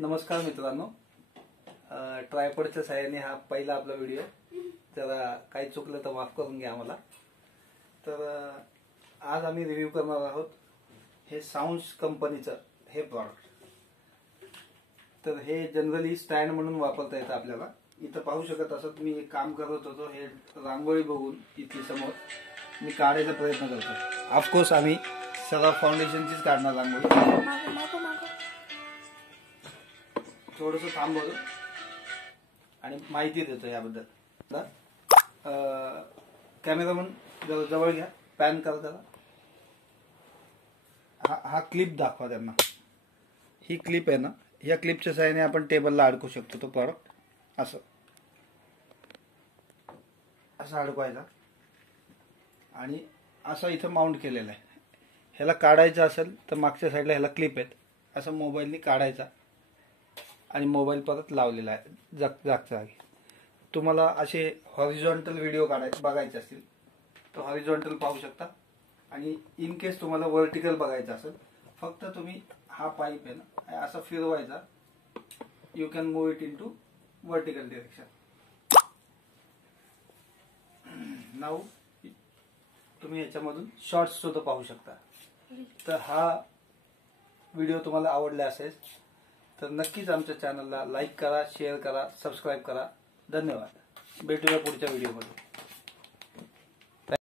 नमस्कार मित्रांनो, ट्रायपॉडच्या सहाय्याने हा पहिला आपला व्हिडिओ. जरा काही चुकलं तर माफ करून घ्या आम्हाला. तर आज आम्ही रिव्ह्यू करणार आहोत हे साऊंड्स कंपनीचं हे प्रॉडक्ट. तर हे जनरली स्टँड म्हणून वापरता येतं आपल्याला. इथं पाहू शकत असत मी एक काम करत होतो, हे रांगोळी बघून इथे समोर मी काढायचा प्रयत्न करतो. ऑफकोर्स आम्ही सगळं फाउंडेशनचीच काढणार रांगोळी. थोडंसं थांबवतो आणि माहिती देतो याबद्दल. कॅमेरामन जवळ घ्या, पॅन करा त्याला. हा क्लिप दाखवा त्यांना. ही क्लिप आहे ना, या क्लिपच्या सहाय्याने आपण टेबलला अडकू शकतो तो प्रॉडक्ट. असं अडकवायचा आणि असं इथं माउंट केलेलं आहे. ह्याला काढायचं असेल तर मागच्या साईडला ह्याला क्लिप आहेत. असं मोबाईलनी काढायचा आणि मोबाईल परत लावलेला आहे जागच्या जागी. तुम्हाला असे हॉरिझॉन्टल व्हिडिओ बघायचे असतील तर हॉरिझॉन्टल पाहू शकता. आणि इन केस तुम्हाला व्हर्टिकल बघायचं असेल, फक्त तुम्ही हा पाईप आहे ना असा फिरवायचा. You can move it in to vertical direction. Now तुम्ही याच्यामधून शॉर्ट्स सुद्धा पाहू शकता. तर हा व्हिडिओ तुम्हाला आवडला असेल तर नक्कीच आमच्या चॅनलला लाईक करा, शेअर करा, सबस्क्राईब करा. धन्यवाद. भेटूया पुढच्या व्हिडिओमध्ये.